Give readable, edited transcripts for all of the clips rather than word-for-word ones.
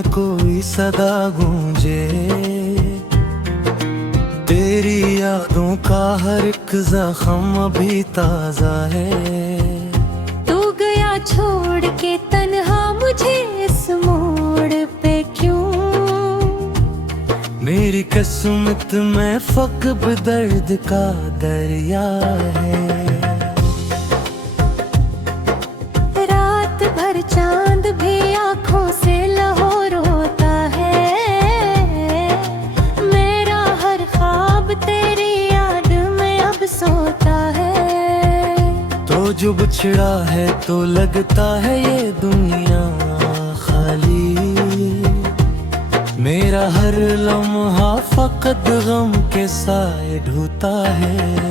में कोई सदा गूंजे, तेरी यादों का हर एक जख्म अभी ताजा है। तू गया छोड़ के तन्हा मुझे इस मोड़ पे क्यों? मेरी किस्मत में फकब दर्द का दरिया है। रात भर चांद भी आँखों से लाहौर होता है। मेरा हर ख्वाब तेरी याद में अब सोता है। तो जो बिछड़ा है तो लगता है ये दुनिया खाली। मेरा हर लम्हा फकत गम के साए ढूता है।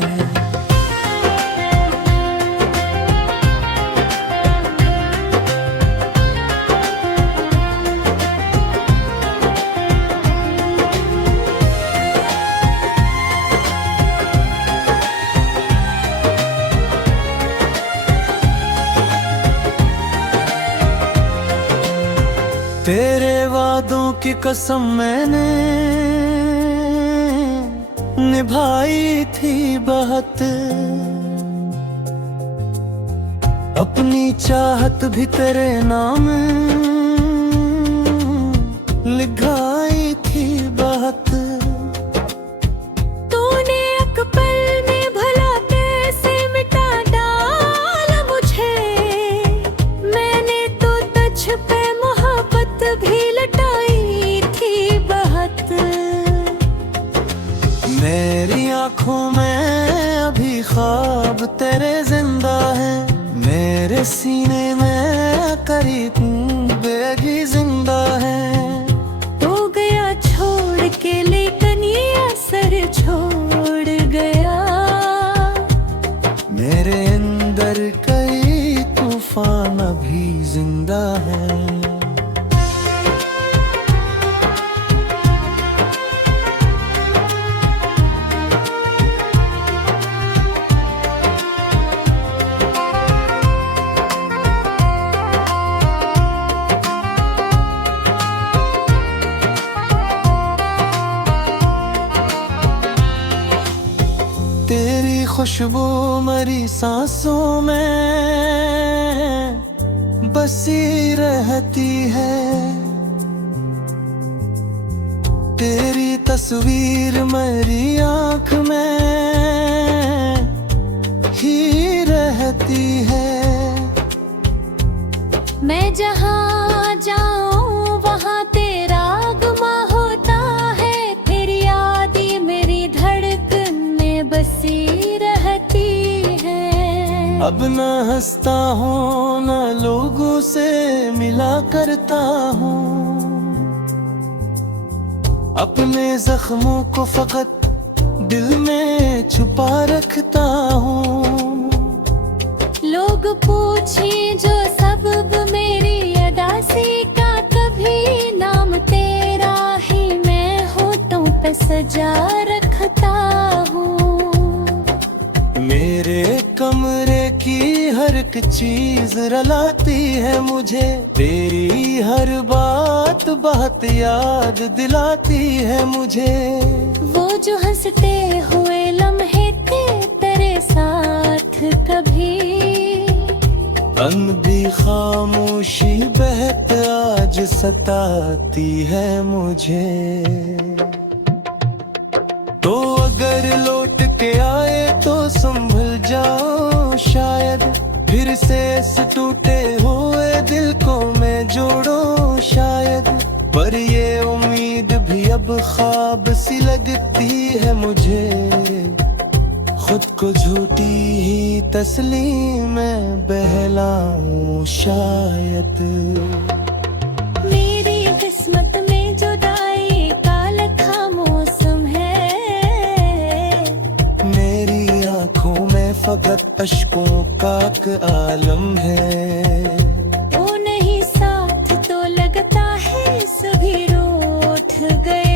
तेरे वादों की कसम मैंने निभाई थी बहुत, अपनी चाहत भी तेरे नाम लिखाई थी बहुत। तूने एक पल में भला कैसे मिटा डाला मुझे। मैंने तो तुझ पे भी लटाई थी बहुत। मेरी आँखों में अभी ख्वाब तेरे जिंदा है। मेरे सीने में करीब बेगी जिंदा है। तू गया छोड़ के लेकिन ये असर छोड़ गया। मेरे अंदर कई तूफान अभी जिंदा है। तेरी खुशबू मरी सांसों में बसी रहती है। तेरी तस्वीर मेरी आँख में ही रहती है। मैं जहाँ जाऊँ वहाँ तेरा गुमा होता है। तेरी याद मेरी धड़कन में बसी रहती है। अब न हंसता हूँ न लोगों से मिला करता हूँ। अपने जख्मों को फकत दिल में छुपा रखता हूँ। लोग पूछे जो सबब मेरी अदासी का, कभी नाम तेरा ही मैं होठों पे सजा रखता हूँ। मेरे कमरे की हर एक चीज रुलाती है मुझे। तेरी हर बात बहुत याद दिलाती है मुझे। वो जो हंसते हुए लम्हे थे तेरे साथ कभी। अनबी खामोशी बहत आज सताती है मुझे। तो अगर लौट के आए तो संभल जाओ शायद। फिर से इस टूटे हुए दिल को मैं जोड़ो शायद। पर ये उम्मीद भी अब ख्वाब सी लगती है मुझे। खुद को झूठी ही तस्लीम में बहलाऊं शायद। मेरी किस्मत में जुदाई का लिखा मौसम है। मेरी आँखों में फकत अश्कों का एक आलम है। वो नहीं साथ तो लगता है सभी रूठ गए।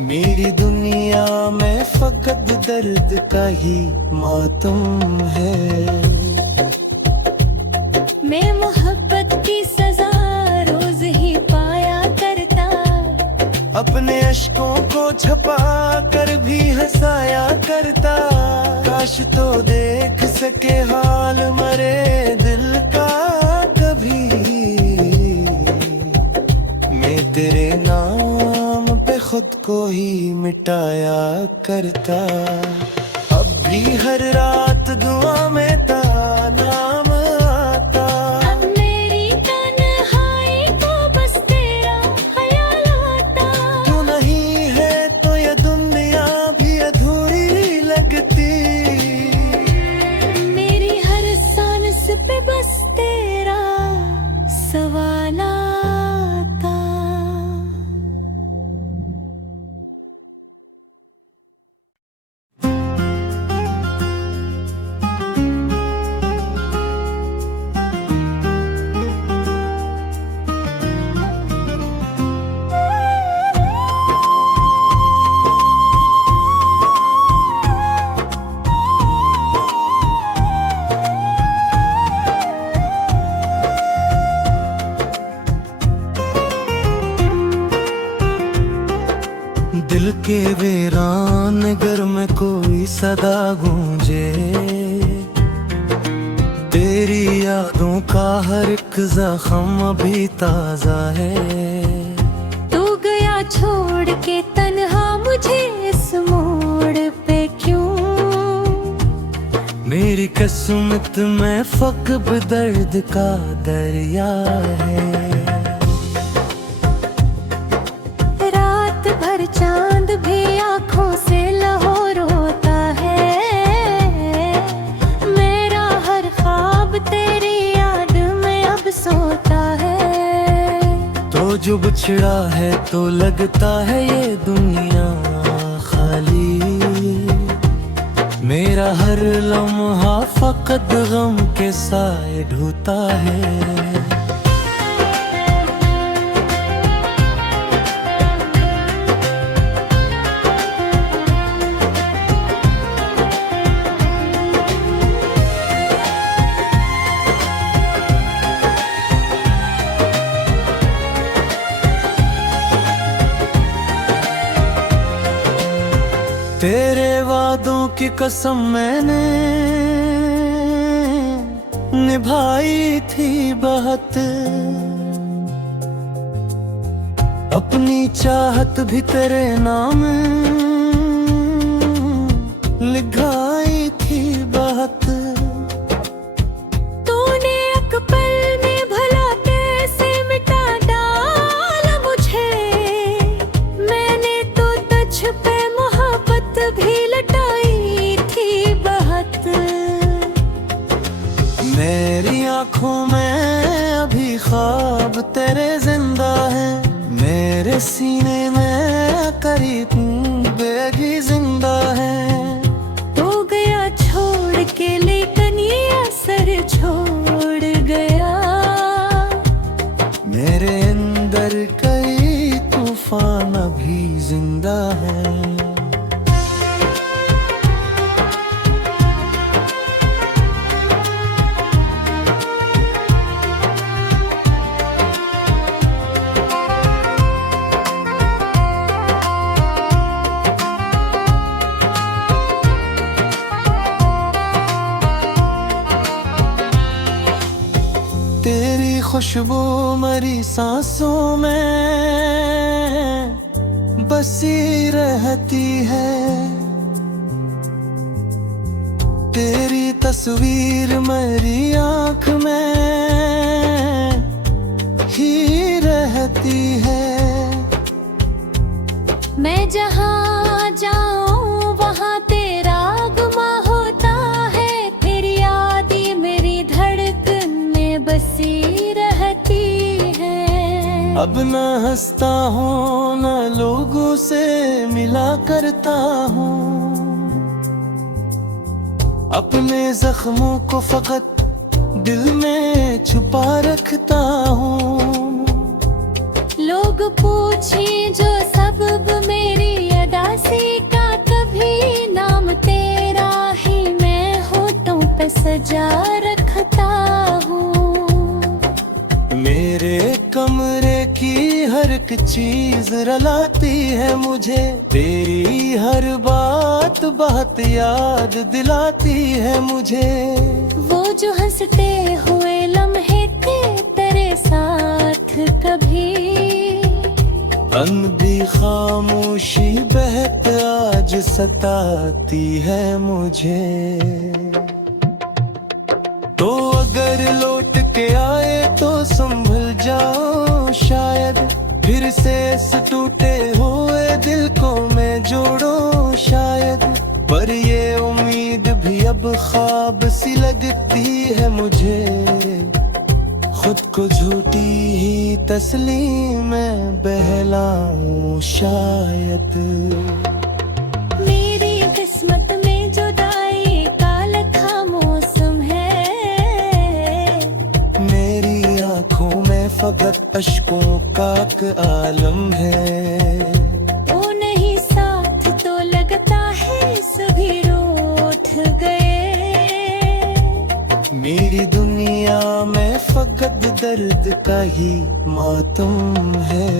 मेरी दुनिया में फकत दर्द का ही मातम है। मैं मोहब्बत की सजा रोज अपने अश्कों को छपा कर भी हंसाया करता। काश तो देख सके हाल मरे दिल का कभी, मैं तेरे नाम पे खुद को ही मिटाया करता। अब भी हर रात दुआ में तेरा नाम आता। अब मेरी तन्हाई को बस तेरा ख्याल आता। तू नहीं है तो ये दुनिया भी अधूरी लगती। मेरी हर सांस पे बस तेरा सवाल आता। दिल के वीरान घर में कोई सदा गूंजे, तेरी यादों का हर एक जख्म अभी ताजा है। तू गया छोड़ के तन्हा मुझे इस मोड़ पे क्यों? मेरी किस्मत में फकब दर्द का दरिया है। रात भर चांद भी आंखों से लाहौर होता है। मेरा हर ख्वाब तेरी याद में अब सोता है। तो जो बिछड़ा है तो लगता है ये दुनिया खाली। मेरा हर लम्हा फकत गम के साए ढूता है। तेरे वादों की कसम मैंने निभाई थी बहुत। अपनी चाहत भी तेरे नाम लिखाई थी बहुत। तूने एक पल में भला कैसे मिटा डाला मुझे। मैंने तो तुझ पे भी लटाई थी बहुत। मेरी आंखों में अभी ख्वाब तेरे जिंदा है। मेरे सीने में करीब बेगी जिंदा है। तो गया छोड़ के लेकिन ये असर छोड़ गया। मेरे अंदर कई तूफान अभी जिंदा है। तेरी खुशबू मरी सांसों में बसी रहती है। तेरी तस्वीर मेरी आँख में ही रहती है। मैं जहाँ जाऊँ वहाँ तेरा गुमा होता है। तेरी याद मेरी धड़कन में बसी रहती है। अब न हंसता हूँ न लोगों से मिला करता हूँ। अपने जख्मों को फकत दिल में छुपा रखता हूँ। लोग पूछे जो सबब मेरी अदासी का, कभी नाम तेरा ही मैं होठों पे सजा रखता हूँ। मेरे कमरे की हर एक चीज रुलाती है मुझे, तेरी हर बात बात याद दिलाती है मुझे। वो जो हंसते हुए लम्हे थे तेरे साथ कभी, अनबी खामोशी बहक आज सताती है मुझे। तो अगर लौट के आए तो संभल जाओ शायद, फिर से इस टूटे हुए दिल को मैं जोड़ूं शायद। पर ये उम्मीद भी अब ख्वाब सी लगती है मुझे, खुद को झूठी ही तस्लीम में बहलाऊं शायद। मेरी किस्मत में जुदाई का लिखा मौसम है, मेरी आंखों में फकत अश्कों का एक आलम है। वो नहीं साथ तो लगता है सभी रूठ गए। मेरी दुनिया में फकत दर्द का ही मातम है।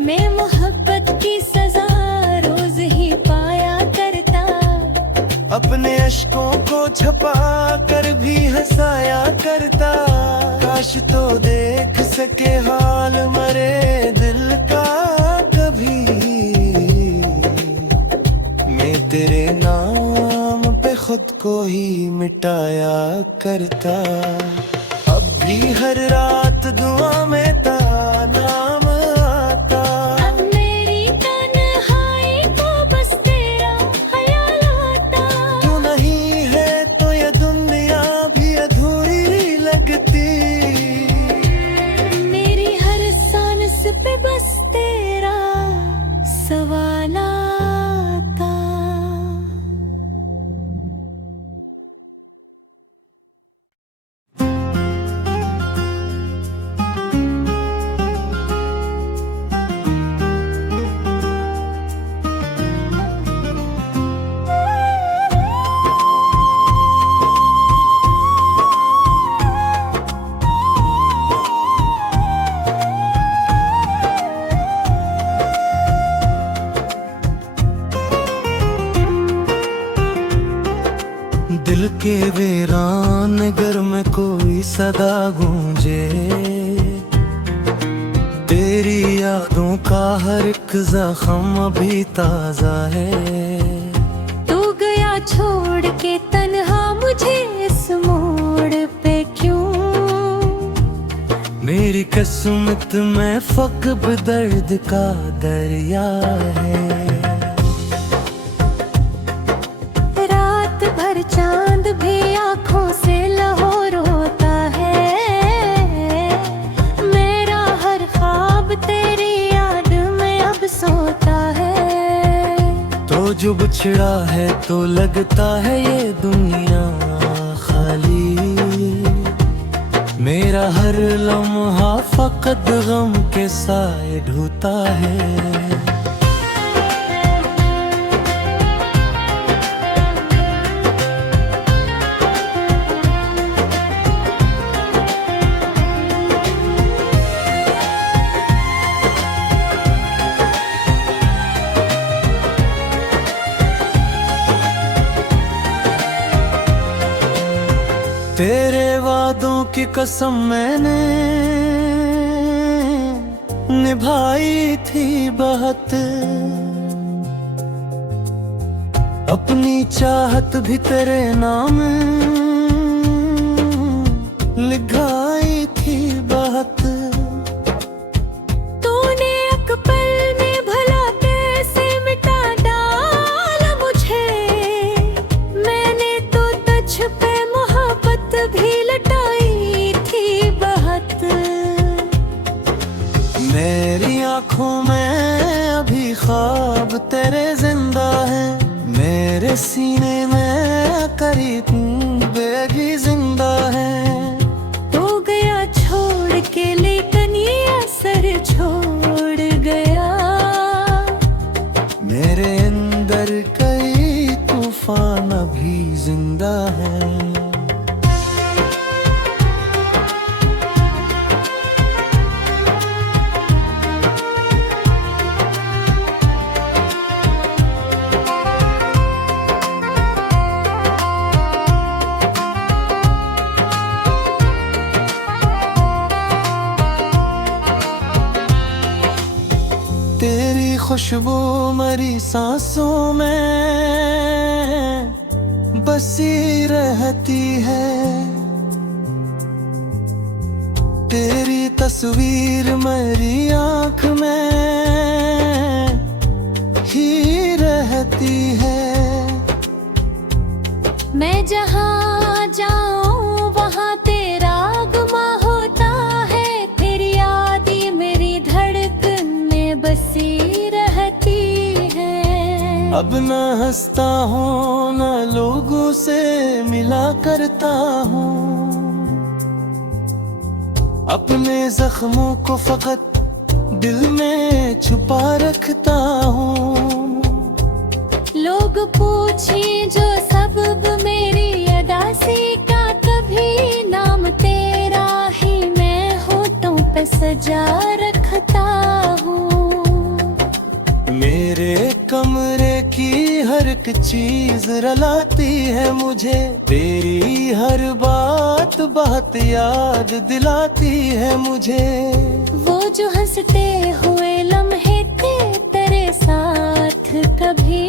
मैं मोहब्बत की सजा रोज ही पाया करता, अपने अश्कों को छुपा कर भी हंसाया करता। काश तो देख सके हाल मरे दिल का कभी, मैं तेरे नाम पे खुद को ही मिटाया करता। अब भी हर रात दुआ में तेरा नाम आता। अब मेरी तन्हाई को बस तेरा ख्याल आता। तू नहीं है तो ये दुनिया भी अधूरी लगती। मेरी हर सांस पे बस तेरा सवाल आता। दिल के वीरान घर में कोई सदा गूंजे, तेरी यादों का हर एक जख्म अभी ताजा है। तू गया छोड़ के तन्हा मुझे इस मोड़ पे क्यों? मेरी किस्मत में फकब दर्द का दरिया है। रात भर चांद भी आंखों से लाहौर होता है। मेरा हर ख्वाब तेरी याद में अब सोता है। तो जो बिछड़ा है तो लगता है ये दुनिया खाली। मेरा हर लम्हा फकत गम के साए ढूता है। तेरे वादों की कसम मैंने निभाई थी बहुत, अपनी चाहत भी तेरे नाम लिखाई थी बहुत। तूने एक पल में भला कैसे मिटा डाला मुझे। मैंने तो तुझ पे मोहब्बत भी लटाई थी बहुत। मेरी आंखों में अभी ख्वाब तेरे जिंदा है। मेरे सीने में करीब बेगी जिंदा है। तू गया छोड़ के लेकिन ये असर छोड़ गया। मेरे अंदर कई तूफान अभी जिंदा है। खुशबू मरी सांसों में बसी रहती है, तेरी तस्वीर मेरी आँख में ही रहती है। मैं जहाँ जाऊँ वहाँ तेरा गुमा होता है, तेरी याद ही मेरी धड़कन में बसी रहती है। अब न हंसता हूँ न लोगों से मिला करता हूँ, अपने जख्मों को फकत दिल में छुपा रखता हूँ। लोग पूछे जो सबब मेरी अदासी का, कभी नाम तेरा ही मैं होठों पे सजा रखता हूँ। मेरे कमरे की हर एक चीज रुलाती है मुझे, तेरी हर बात बहुत याद दिलाती है मुझे। वो जो हंसते हुए लम्हे थे तेरे साथ कभी,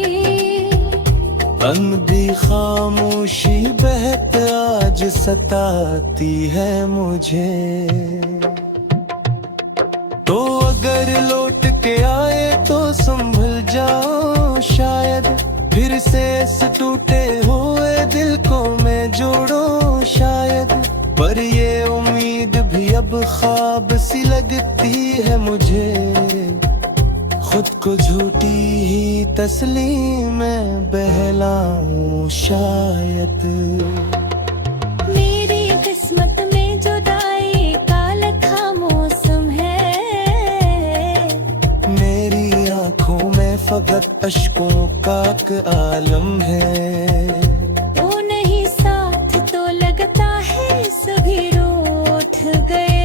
अनबी खामोशी बहक आज सताती है मुझे। तो अगर लौट के आए तो संभल जाओ शायद, फिर से इस टूटे हुए दिल को मैं जोड़ो शायद। पर ये उम्मीद भी अब ख्वाब सी लगती है मुझे, खुद को झूठी ही तस्लीम में बहलाऊं शायद। मेरी किस्मत में जुदाई का लिखा मौसम है, मेरी आंखों में फकत अश्कों का एक आलम है। वो नहीं साथ तो लगता है सभी रूठ गए।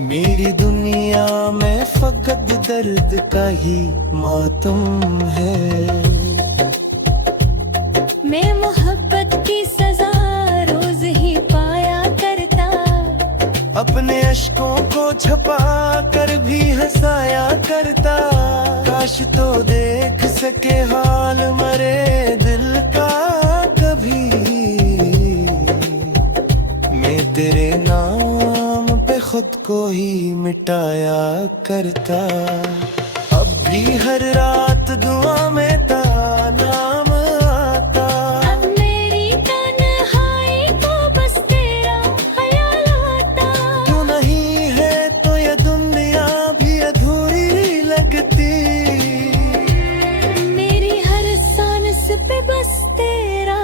मेरी दुनिया में फकत दर्द का ही मातम है। मैं मोहब्बत की सजा रोज ही पाया करता, अपने अश्कों को छुपा कर भी हंसाया करता। काश तो देख सके हाल मरे दिल का कभी, मैं तेरे नाम पे खुद को ही मिटाया करता। अब भी हर रात दुआ में तेरा नाम आता, अब मेरी तन्हाई को बस तेरा ख्याल आता। तू नहीं है तो ये दुनिया भी अधूरी लगती, मेरी हर सांस पे बस तेरा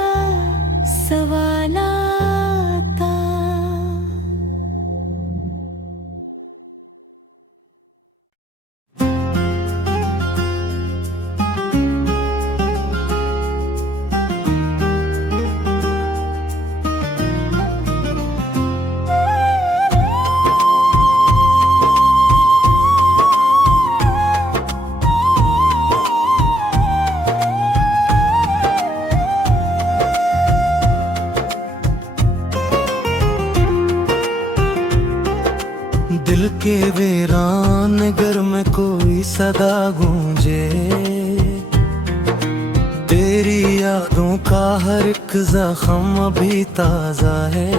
सवाल आता। दिल के वीरान घर में कोई सदा गूंजे, तेरी यादों का हर एक जख्म अभी ताजा है।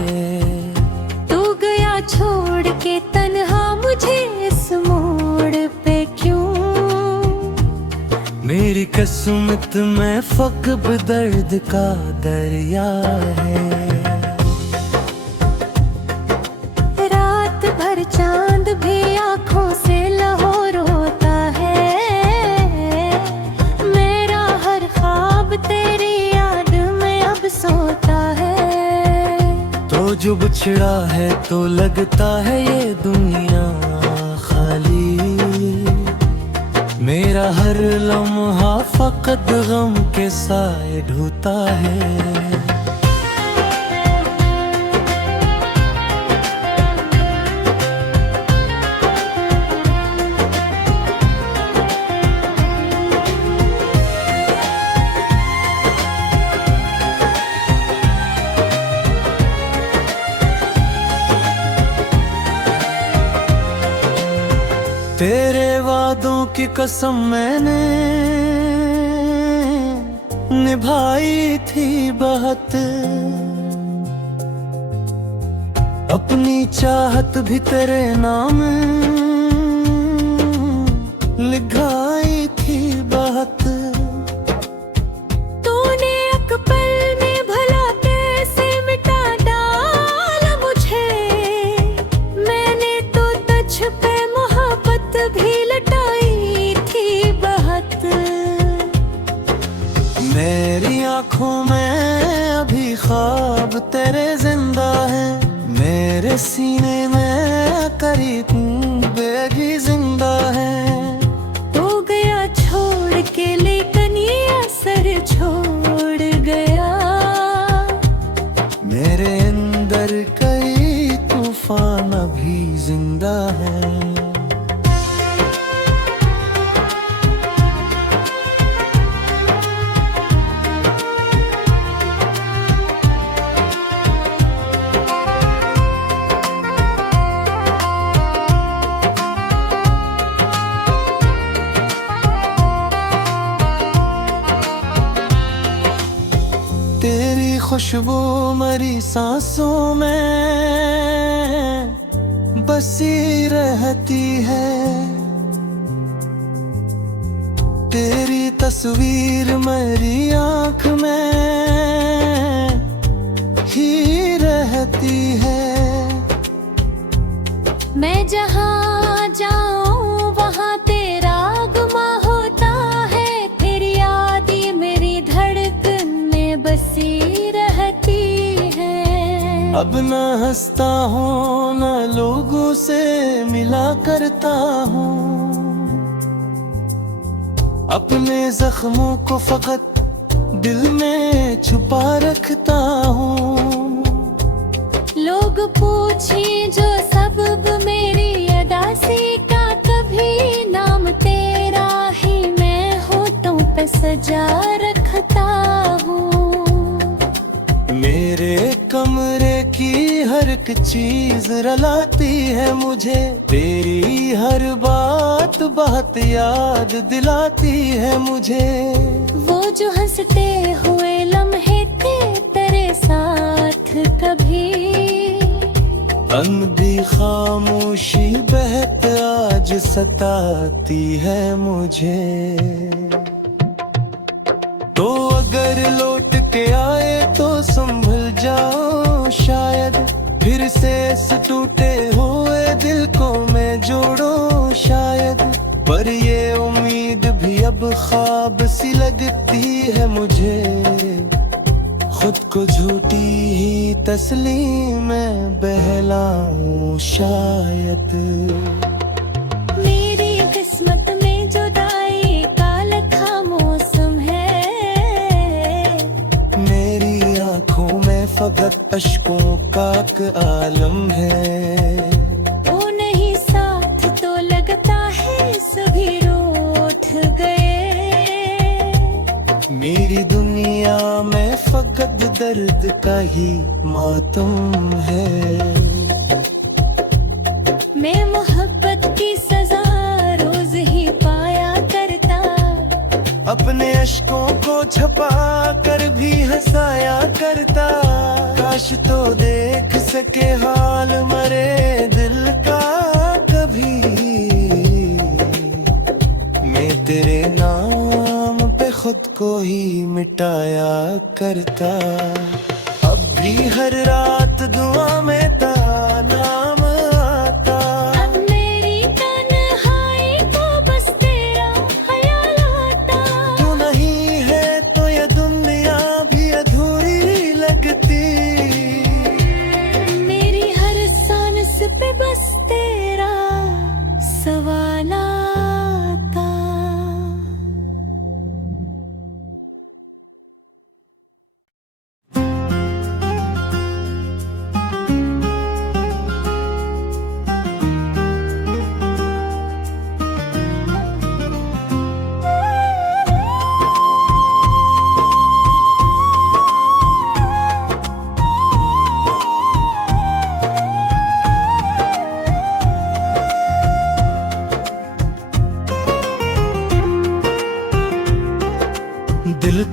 तू गया छोड़ के तन्हा मुझे इस मोड़ पे क्यों, मेरी किस्मत में फकत दर्द का दरिया है। रात भर चांद भी आंखों से लाहौर होता है, मेरा हर ख्वाब तेरी याद में अब सोता है। तो जो बिछड़ा है तो लगता है ये दुनिया खाली, मेरा हर लम्हा फकत गम के साए ढूता है। तेरे वादों की कसम मैंने निभाई थी बहुत, अपनी चाहत भी तेरे नाम लिखाई थी बहुत। तूने एक पल में भला कैसे मिटा डाला मुझे, मैंने तो तुझ पे मोहब्बत भी लुटाई थी बहुत। मेरी आंखों में अभी ख्वाब तेरे जिंदा है, मेरे सीने में करीब बेगी जिंदा है। तो गया छोड़ के लेकिन ये असर छोड़ गया, मेरे अंदर कई तूफान अभी जिंदा है। तेरी खुशबू मरी सांसों में बसी रहती है, तेरी तस्वीर मेरी आंख में ही रहती है। मैं जहाँ जाऊँ वहाँ तेरा गुमा होता है, तेरी याद ही मेरी धड़कन में बसी रहती है। अब न हंसता हूँ न लोगों से मिला करता हूँ, अपने जख्मों को फकत दिल में छुपा रखता हूँ। लोग पूछे जो सबब मेरी अदासी का, कभी नाम तेरा ही मैं होठों पे सजा रखता हूँ। मेरे कमरे की हर एक चीज रुलाती है मुझे, तेरी हर बात बहुत याद दिलाती है मुझे। वो जो हंसते हुए लम्हे थे तेरे साथ कभी, अनबी खामोशी बहत आज सताती है मुझे। तो अगर लौट के आए तो संभल जाओ शायद, फिर से इस टूटे हुए दिल को मैं जोड़ूं शायद। पर ये उम्मीद भी अब ख्वाब सी लगती है मुझे, खुद को झूठी ही तस्लीम में बहलाऊं शायद। मेरी किस्मत में जुदाई का लिखा मौसम है, मेरी आंखों में फकत अश्कों का एक आलम है। वो नहीं साथ तो लगता है सभी रूठ गए। मेरी दुनिया में फकत दर्द का ही मातम है। मैं मोहब्बत की सजा रोज ही पाया करता, अपने अश्कों को छुपा कर भी हंसाया करता। काश तो देख सके हाल मरे दिल का कभी, मैं तेरे नाम पे खुद को ही मिटाया करता। अब भी हर रात दुआ में तेरा नाम आता, अब मेरी तन्हाई को बस तेरा ख्याल आता। तू नहीं है तो ये दुनिया भी अधूरी लगती। मेरी हर सांस पे बस तेरा सवाल आता।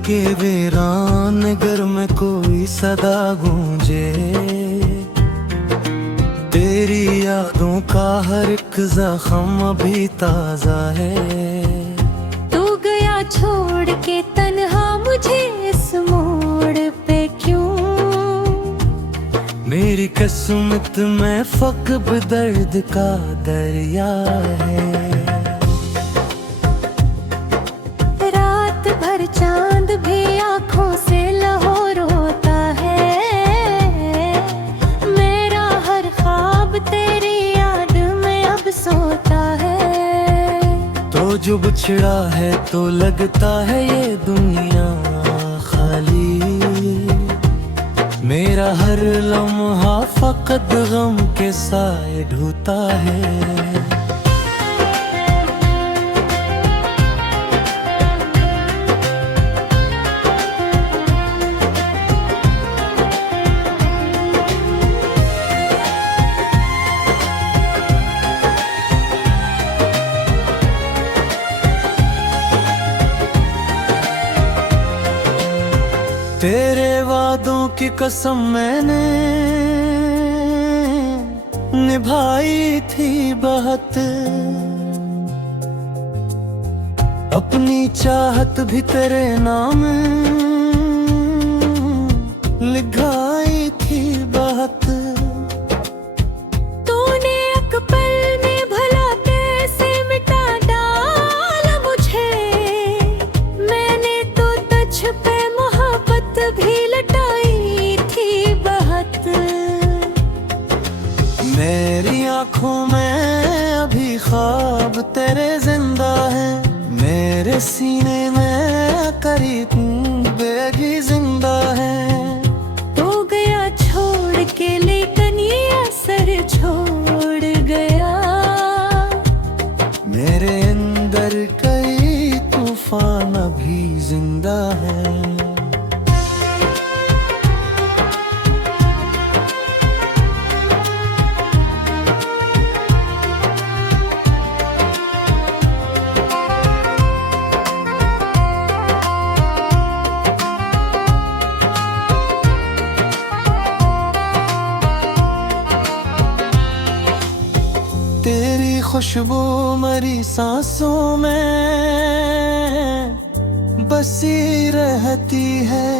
के वीरान घर में कोई सदा गूंजे, तेरी यादों का हर एक जख्म अभी ताजा है। तू गया छोड़ के तन्हा मुझे इस मोड़ पे क्यों? मेरी किस्मत में फकब दर्द का दरिया है। रात भर चांद भी आंखों से लाहौर होता है, मेरा हर ख्वाब तेरी याद में अब सोता है। तो जो बिछड़ा है तो लगता है ये दुनिया खाली, मेरा हर लम्हा फकत गम के साए ढूता है। तेरे वादों की कसम मैंने निभाई थी बहुत, अपनी चाहत भी तेरे नाम लिखाई थी बहुत। तूने एक पल में भला कैसे मिटा डाला मुझे, मैंने तो तुझ पे भी लटाई थी बहुत। मेरी आंखों में अभी ख्वाब तेरे जिंदा है, मेरे सीने में करीब बेगी जिंदा है। तो गया छोड़ के लेकिन ये असर छोड़ गया, मेरे अंदर कई तूफान अभी जिंदा है। तेरी खुशबू मरी सांसों में बसी रहती है,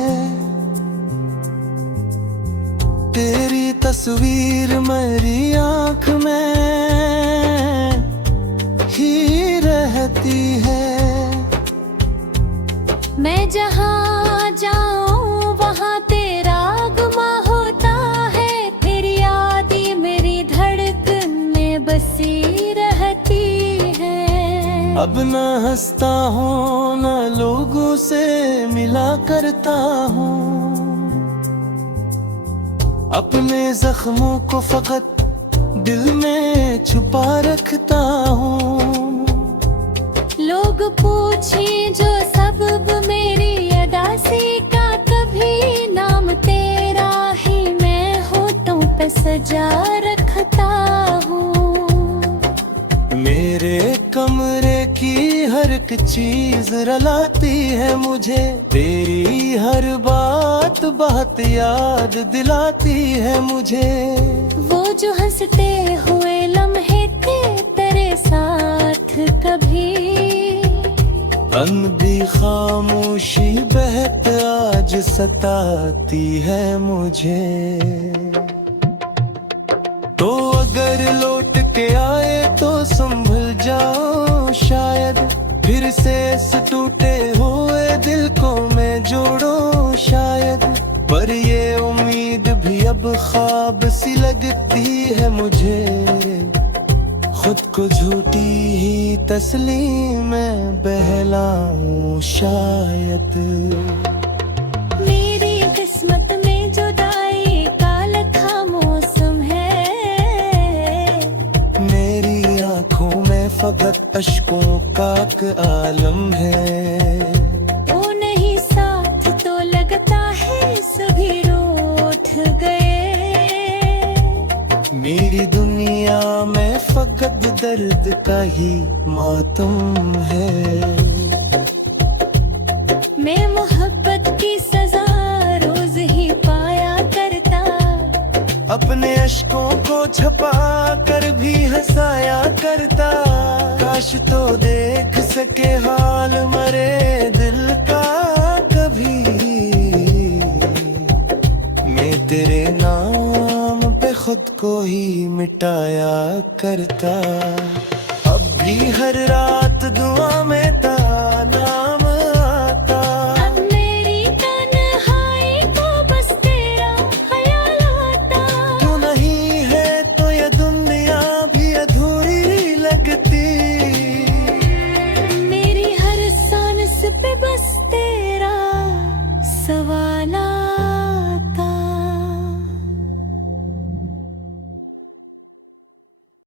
तेरी तस्वीर मेरी आंख में ही रहती है। मैं जहाँ जाऊँ वहाँ तेरा गुमा होता है, तेरी यादें मेरी धड़कन में बसी रहती है। अब न हंसता हूँ न लोगों से मिला करता हूँ, अपने जख्मों को फकत दिल में छुपा रखता हूँ। लोग पूछें जो सबब मेरी अदासी का, कभी नाम तेरा ही मैं होठों पे सजा रखता हूँ। मेरे कमरे की हर एक चीज रलाती है मुझे, तेरी हर बात बहुत याद दिलाती है मुझे। वो जो हंसते हुए लम्हे थे तेरे साथ कभी, अनबी खामोशी बहत आज सताती है मुझे। तो अगर लौट के आए तो संभल जाओ शायद, फिर से इस टूटे हुए दिल को मैं जोड़ो शायद। पर ये उम्मीद भी अब ख्वाब सी लगती है मुझे, खुद को झूठी ही तस्लीम में बहलाऊं शायद। मेरी किस्मत में जुदाई का लिखा मौसम है, मेरी आंखों में फकत अश्कों का एक आलम है। वो नहीं साथ तो लगता है सभी रूठ गए, मेरी दुनिया में फकत दर्द का ही मातम है। मैं मोहब्बत की सजा रोज ही पाया करता। अपने अश्कों को छपा कर भी हंसाया करता। काश तो देख सके हाल मरे दिल का कभी। मैं तेरे नाम पे खुद को ही मिटाया करता। अब भी हर रात दुआ में था ना